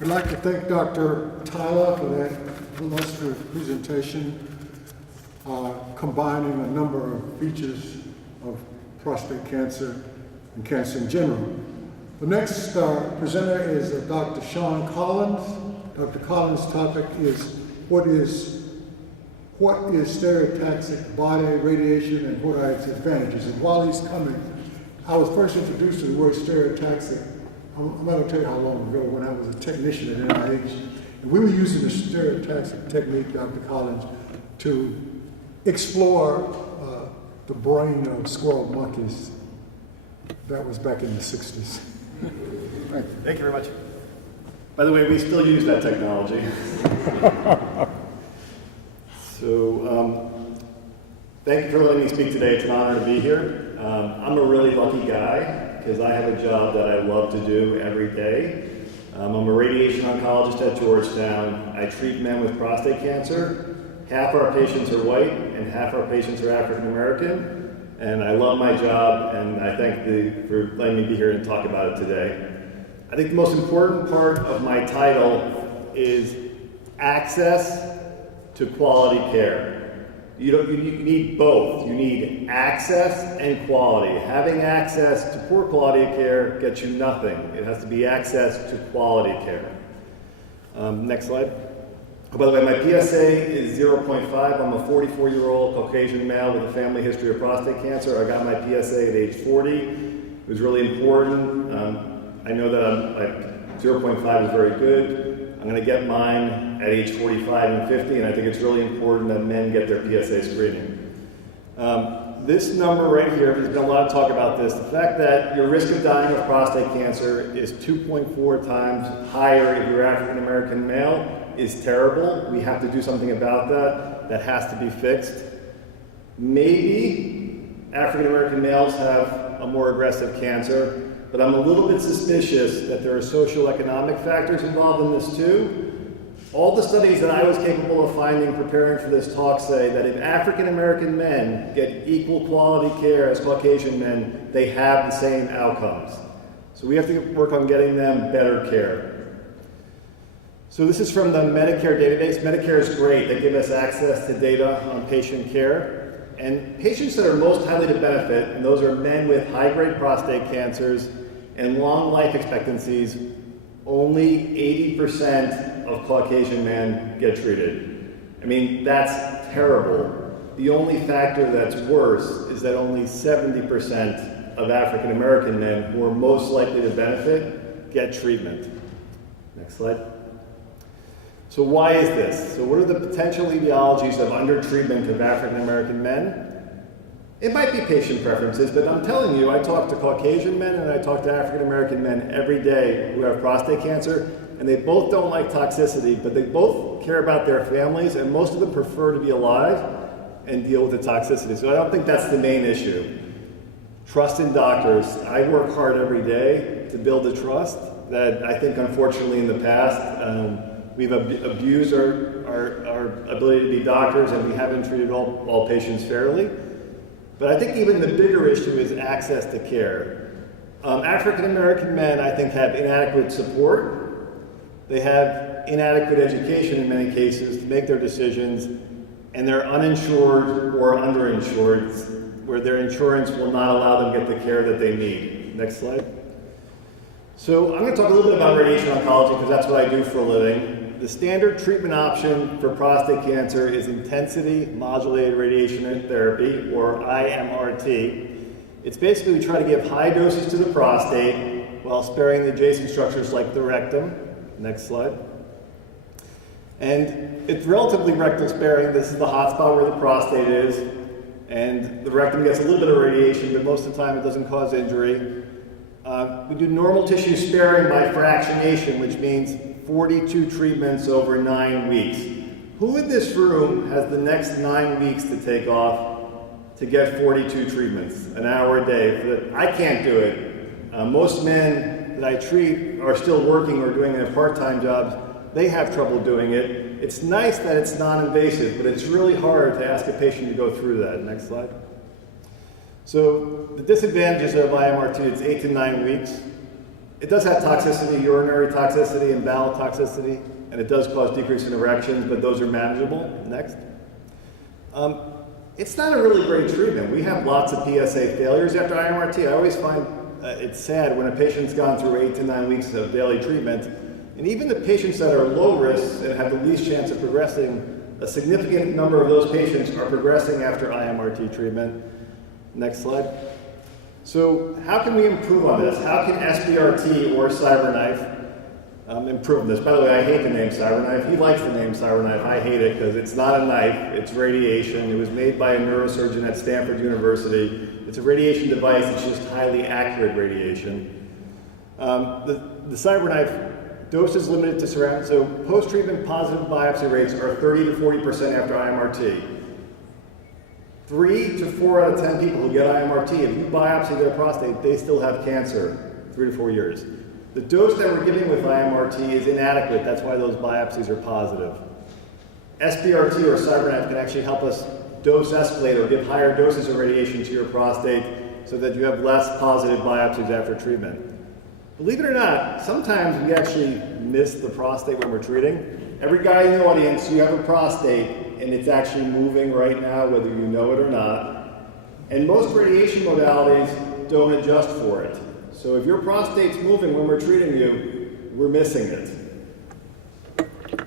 I'd like to thank Dr. Tyler for that illustrious presentation, combining a number of features of prostate cancer and cancer in general. The next presenter is Dr. Sean Collins. Dr. Collins' topic is what is stereotactic body radiation and what are its advantages? And while he's coming, I was first introduced to the word stereotactic. I'm not going to tell you how long ago when I was a technician at NIH. And we were using the stereotactic technique, Dr. Collins, to explore the brain of squirrel monkeys. That was back in the 60s. Thank you very much. By the way, we still use that technology. So, thank you for letting me speak today. It's an honor to be here. I'm a really lucky guy because I have a job that I love to do every day. I'm a radiation oncologist at Georgetown. I treat men with prostate cancer. Half our patients are white and half our patients are African American. And I love my job, and I thank you for letting me be here and talk about it today. I think the most important part of my title is access to quality care. You need both. You need access and quality. Having access to poor quality of care gets you nothing. It has to be access to quality care. Next slide. Oh, by the way, my PSA is 0.5. I'm a 44-year-old Caucasian male with a family history of prostate cancer. I got my PSA at age 40. It was really important. I know that 0.5 is very good. I'm going to get mine at age 45 and 50, and I think it's really important that men get their PSA screening. This number right here, there's been a lot of talk about this. The fact that your risk of dying of prostate cancer is 2.4 times higher if you're African American male is terrible. We have to do something about that. That has to be fixed. Maybe African American males have a more aggressive cancer, but I'm a little bit suspicious that there are socioeconomic factors involved in this too. All the studies that I was capable of finding preparing for this talk say that if African American men get equal quality care as Caucasian men, they have the same outcomes. So we have to work on getting them better care. So this is from the Medicare database. Medicare is great. They give us access to data on patient care. And patients that are most highly to benefit, and those are men with high-grade prostate cancers and long life expectancies, only 80% of Caucasian men get treated. I mean, that's terrible. The only factor that's worse is that only 70% of African American men who are most likely to benefit get treatment. Next slide. So why is this? So what are the potential etiologies of undertreatment of African American men? It might be patient preferences, but I'm telling you, I talk to Caucasian men and I talk to African American men every day who have prostate cancer, and they both don't like toxicity, but they both care about their families, and most of them prefer to be alive and deal with the toxicity. So I don't think that's the main issue. Trust in doctors. I work hard every day to build the trust that I think, unfortunately, in the past, we've abused our ability to be doctors, and we haven't treated all patients fairly. But I think even the bigger issue is access to care. African American men, I think, have inadequate support. They have inadequate education in many cases to make their decisions, and they're uninsured or underinsured, where their insurance will not allow them to get the care that they need. Next slide. So I'm going to talk a little bit about radiation oncology because that's what I do for a living. The standard treatment option for prostate cancer is intensity modulated radiation therapy, or IMRT. It's basically we try to give high doses to the prostate while sparing the adjacent structures like the rectum. Next slide. And it's relatively rectal sparing. This is the hot spot where the prostate is. And the rectum gets a little bit of radiation, but most of the time it doesn't cause injury. We do normal tissue sparing by fractionation, which means 42 treatments over 9 weeks. Who in this room has the next 9 weeks to take off to get 42 treatments, an hour a day? I can't do it. Most men that I treat are still working or doing their part-time jobs. They have trouble doing it. It's nice that it's non-invasive, but it's really hard to ask a patient to go through that. Next slide. So the disadvantages of IMRT, it's 8 to 9 weeks. It does have toxicity, urinary toxicity and bowel toxicity, and it does cause decrease in erections, but those are manageable. Next. It's not a really great treatment. We have lots of PSA failures after IMRT. I always find it's sad when a patient's gone through 8 to 9 weeks of daily treatment, and even the patients that are low risk and have the least chance of progressing, a significant number of those patients are progressing after IMRT treatment. Next slide. So how can we improve on this? How can SBRT or CyberKnife improve on this? By the way, I hate the name CyberKnife. He likes the name CyberKnife. I hate it because it's not a knife, it's radiation. It was made by a neurosurgeon at Stanford University. It's a radiation device, it's just highly accurate radiation. The CyberKnife dose is limited to surround, so post-treatment positive biopsy rates are 30 to 40% after IMRT. 3 to 4 out of 10 people who get IMRT, if you biopsy their prostate, they still have cancer 3 to 4 years. The dose that we're giving with IMRT is inadequate, that's why those biopsies are positive. SBRT or CyberKnife can actually help us dose escalate or give higher doses of radiation to your prostate so that you have less positive biopsies after treatment. Believe it or not, sometimes we actually miss the prostate when we're treating. Every guy in the audience, you have a prostate and it's actually moving right now, whether you know it or not. And most radiation modalities don't adjust for it. So if your prostate's moving when we're treating you, we're missing it.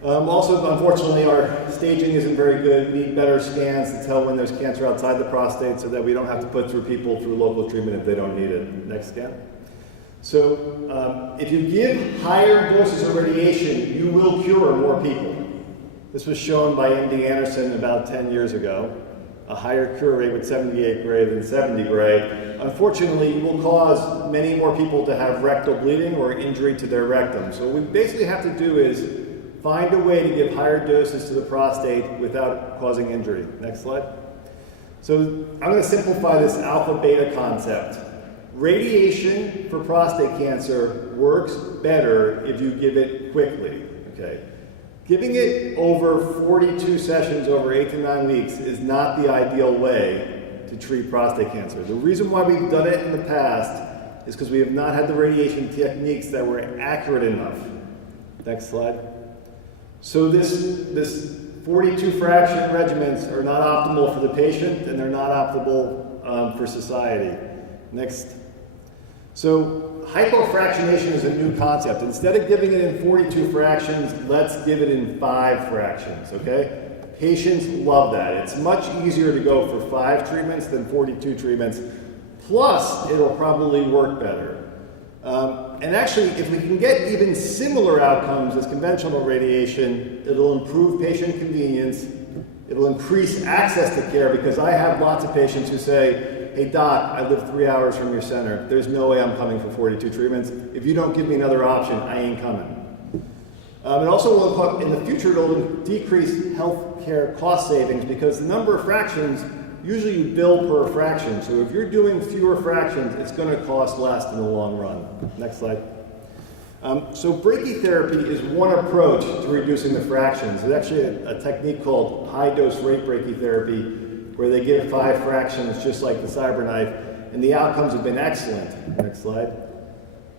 Also, unfortunately, our staging isn't very good. We need better scans to tell when there's cancer outside the prostate so that we don't have to put people through local treatment if they don't need it. Next scan. So if you give higher doses of radiation, you will cure more people. This was shown by MD Anderson about 10 years ago. A higher cure rate with 78 gray than 70 gray. Unfortunately, you will cause many more people to have rectal bleeding or injury to their rectum. So what we basically have to do is find a way to give higher doses to the prostate without causing injury. Next slide. So I'm going to simplify this alpha-beta concept. Radiation for prostate cancer works better if you give it quickly, okay? Giving it over 42 sessions over 8 to 9 weeks is not the ideal way to treat prostate cancer. The reason why we've done it in the past is because we have not had the radiation techniques that were accurate enough. Next slide. So this 42 fraction regimens are not optimal for the patient and they're not optimal for society. Next. So hypofractionation is a new concept. Instead of giving it in 42 fractions, let's give it in 5 fractions, okay? Patients love that. It's much easier to go for 5 treatments than 42 treatments. Plus, it'll probably work better. And actually, if we can get even similar outcomes as conventional radiation, it'll improve patient convenience. It'll increase access to care because I have lots of patients who say, hey doc, I live 3 hours from your center. There's no way I'm coming for 42 treatments. If you don't give me another option, I ain't coming. It also will, in the future, it'll decrease healthcare cost savings because the number of fractions, usually you bill per fraction. So if you're doing fewer fractions, it's going to cost less in the long run. Next slide. So brachytherapy is one approach to reducing the fractions. There's actually a technique called high-dose rate brachytherapy where they give 5 fractions just like the CyberKnife, and the outcomes have been excellent. Next slide.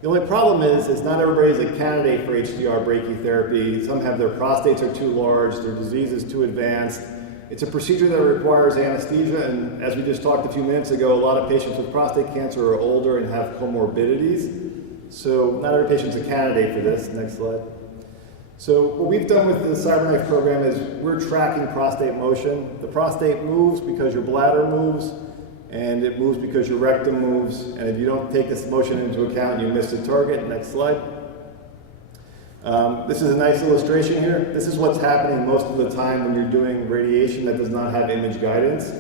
The only problem is not everybody's a candidate for HDR brachytherapy. Some have their prostates are too large, their disease is too advanced. It's a procedure that requires anesthesia, and as we just talked a few minutes ago, a lot of patients with prostate cancer are older and have comorbidities. So not every patient's a candidate for this. Next slide. So what we've done with the CyberKnife program is we're tracking prostate motion. The prostate moves because your bladder moves, and it moves because your rectum moves. And if you don't take this motion into account, you miss the target. Next slide. This is a nice illustration here. This is what's happening most of the time when you're doing radiation that does not have image guidance.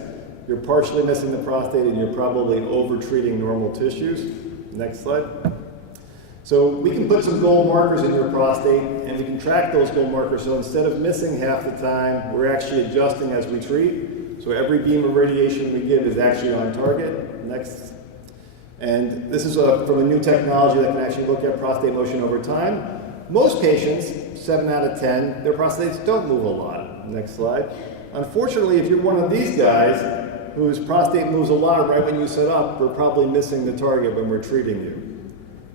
You're partially missing the prostate and you're probably over-treating normal tissues. Next slide. So we can put some gold markers in your prostate and we can track those gold markers. So instead of missing half the time, we're actually adjusting as we treat. So every beam of radiation we give is actually on target. Next. And this is from a new technology that can actually look at prostate motion over time. Most patients, 7 out of 10, their prostates don't move a lot. Next slide. Unfortunately, if you're one of these guys whose prostate moves a lot right when you set up, we're probably missing the target when we're treating you.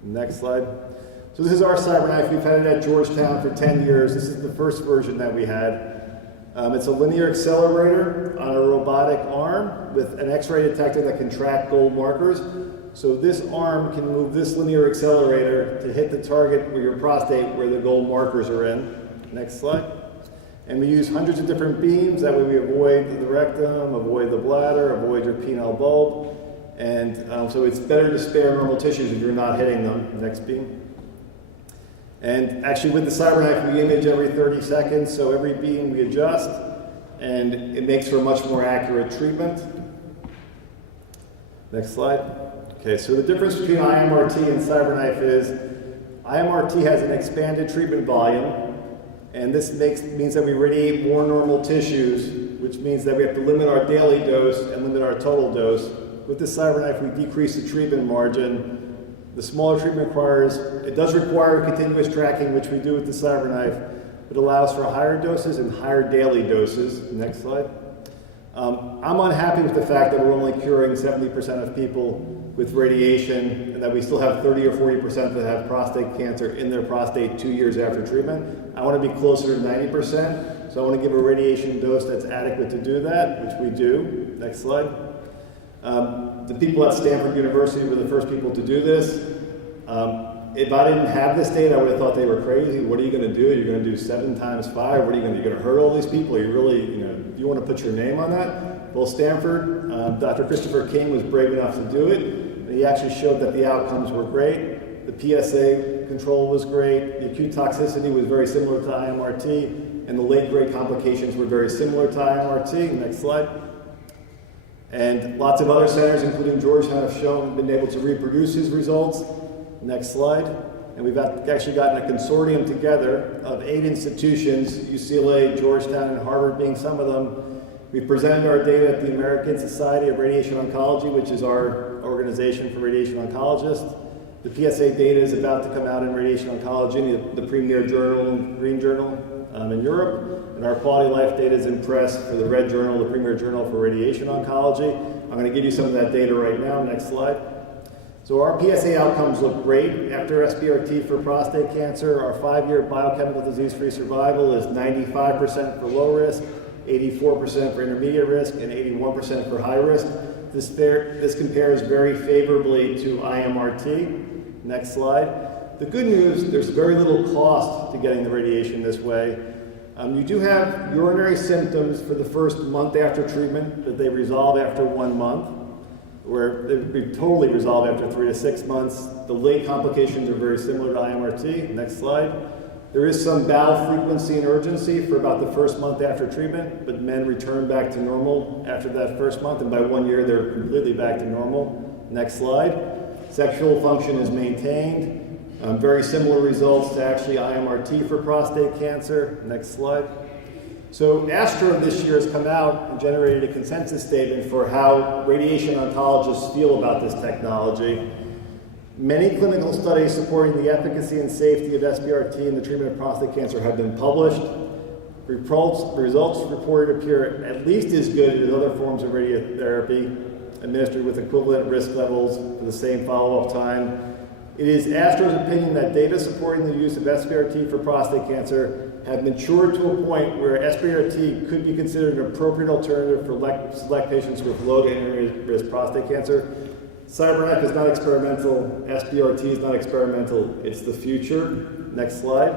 Next slide. So this is our CyberKnife. We've had it at Georgetown for 10 years. This is the first version that we had. It's a linear accelerator on a robotic arm with an X-ray detector that can track gold markers. So this arm can move this linear accelerator to hit the target where your prostate, where the gold markers are in. Next slide. And we use hundreds of different beams. That way we avoid the rectum, avoid the bladder, avoid your penile bulb. And so it's better to spare normal tissues if you're not hitting them. Next beam. And actually with the CyberKnife, we image every 30 seconds, so every beam we adjust, and it makes for a much more accurate treatment. Next slide. Okay, so the difference between IMRT and CyberKnife is IMRT has an expanded treatment volume, and this means that we radiate more normal tissues, which means that we have to limit our daily dose and limit our total dose. With the CyberKnife, we decrease the treatment margin. The smaller treatment it does require continuous tracking, which we do with the CyberKnife. It allows for higher doses and higher daily doses. Next slide. I'm unhappy with the fact that we're only curing 70% of people with radiation, and that we still have 30 or 40% that have prostate cancer in their prostate 2 years after treatment. I want to be closer to 90%, so I want to give a radiation dose that's adequate to do that, which we do. Next slide. The people at Stanford University were the first people to do this. If I didn't have this data, I would have thought they were crazy. What are you going to do? You're going to do 7 times 5? What are you going to do? You're going to hurt all these people? Are you really, do you want to put your name on that? Well, Stanford, Dr. Christopher King was brave enough to do it. And he actually showed that the outcomes were great. The PSA control was great. The acute toxicity was very similar to IMRT. And the late-grade complications were very similar to IMRT. Next slide. And lots of other centers, including Georgetown, have been able to reproduce his results. Next slide. And we've actually gotten a consortium together of 8 institutions, UCLA, Georgetown, and Harvard being some of them. We presented our data at the American Society of Radiation Oncology, which is our organization for radiation oncologists. The PSA data is about to come out in radiation oncology, the premier journal, Green Journal, in Europe. And our quality of life data is in press for the Red Journal, the premier journal for radiation oncology. I'm going to give you some of that data right now. Next slide. So our PSA outcomes look great after SBRT for prostate cancer. Our 5-year biochemical disease-free survival is 95% for low risk, 84% for intermediate risk, and 81% for high risk. This compares very favorably to IMRT. Next slide. The good news, there's very little cost to getting the radiation this way. You do have urinary symptoms for the first month after treatment, but they resolve after 1 month, where they totally resolve after 3 to 6 months. The late complications are very similar to IMRT. Next slide. There is some bowel frequency and urgency for about the first month after treatment, but men return back to normal after that first month, and by 1 year they're completely back to normal. Next slide. Sexual function is maintained. Very similar results to actually IMRT for prostate cancer. Next slide. So Astro this year has come out and generated a consensus statement for how radiation oncologists feel about this technology. Many clinical studies supporting the efficacy and safety of SBRT in the treatment of prostate cancer have been published. Results reported appear at least as good as other forms of radiotherapy administered with equivalent risk levels for the same follow-up time. It is Astro's opinion that data supporting the use of SBRT for prostate cancer have matured to a point where SBRT could be considered an appropriate alternative for select patients with low to intermediate risk prostate cancer. CyberNet is not experimental. SBRT is not experimental. It's the future. Next slide.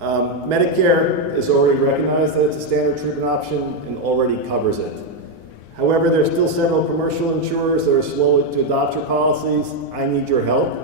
Medicare has already recognized that it's a standard treatment option and already covers it. However, there's still several commercial insurers that are slow to adopt your policies. I need your help.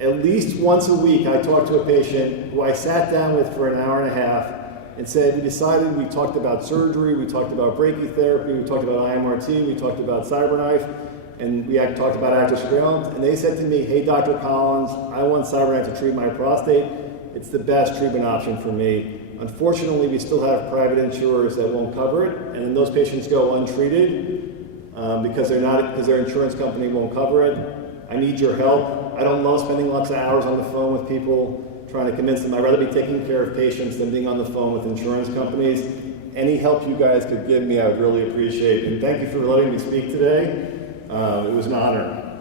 At least once a week, I talk to a patient who I sat down with for an hour and a half and said, we talked about surgery, we talked about brachytherapy, we talked about IMRT, we talked about CyberKnife, and we had talked about active surveillance. And they said to me, hey, Dr. Collins, I want CyberKnife to treat my prostate. It's the best treatment option for me. Unfortunately, we still have private insurers that won't cover it, and then those patients go untreated because their insurance company won't cover it. I need your help. I don't love spending lots of hours on the phone with people trying to convince them. I'd rather be taking care of patients than being on the phone with insurance companies. Any help you guys could give me, I would really appreciate. And thank you for letting me speak today. It was an honor.